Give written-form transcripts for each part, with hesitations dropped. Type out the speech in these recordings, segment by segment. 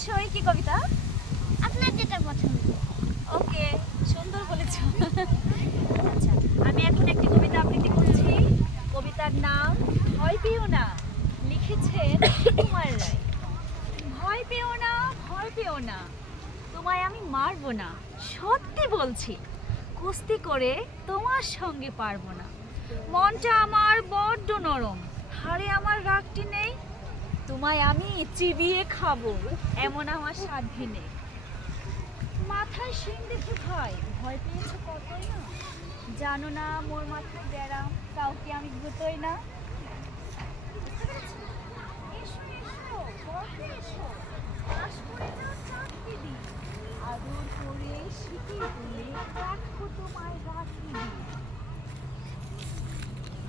অবশ্যই। কি কবিতা? আপনার যেটা পছন্দ। ওকে, সুন্দর বলেছো। আচ্ছা, আমি এখন একটি কবিতা আবৃত্তি করছি। কবিতার নাম ভয় পেও না, লিখেছেন সুকুমার রায়। ভয় পেও না, ভয় পেও না, তোমায় আমি মারবো না, সত্যি বলছি। কুস্তি করে তোমার সঙ্গে পারবো না। মনটা আমার বড্ড নরম, হাড়ে আমার রাগটি নেই। তোমায় আমি চিবিয়ে খাবো, এমন আমার সাধ্যি নেই। মাথায় শিং দেখে ভয়, ভয় পেয়েছো কতই না। জানো না মোর মাথায় ব্যারাম, কাউকে আমি গুতোই না। এসো এসো, গল্পে এসো, পাশ করে যাও চাকরি দি। আদর করে শিখিয়ে তুলে রাখবো তোমায় রাখি দি।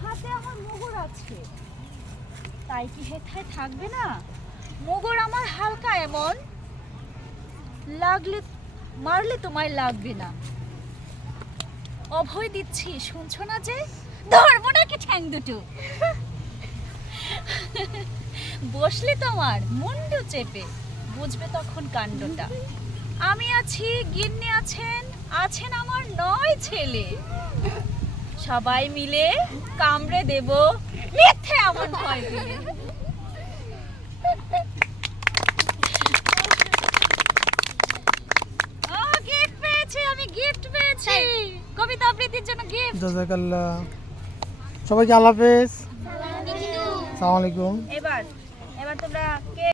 হাতে আমার মোহর আছে, তাই কি হেথায় থাকবে না? মোগর আমার হালকা এমন, লাগলে মারলে তোমায় লাগবে না। অভয় দিচ্ছি, শুনছো না যে? ধরবো নাকি ঠ্যাং দুটো? বসলে তোমার মুন্ডু চেপে, বুঝবে তখন কাণ্ডটা। আমি আছি, গিন্নি আছেন, আছেন আমার 9 ছেলে। সবাই মিলে কামড়ে দেব, মিথ্যে এমন ভয় পেলে। গিফট পেয়েছি, আমি গিফট পেয়েছি। কবিতা আবৃত্তির জন্য গিফট। জাযাকাল্লাহ। সবাইকে আল্লাহ হাফেজ। সালাম আলাইকুম। আসসালামু আলাইকুম।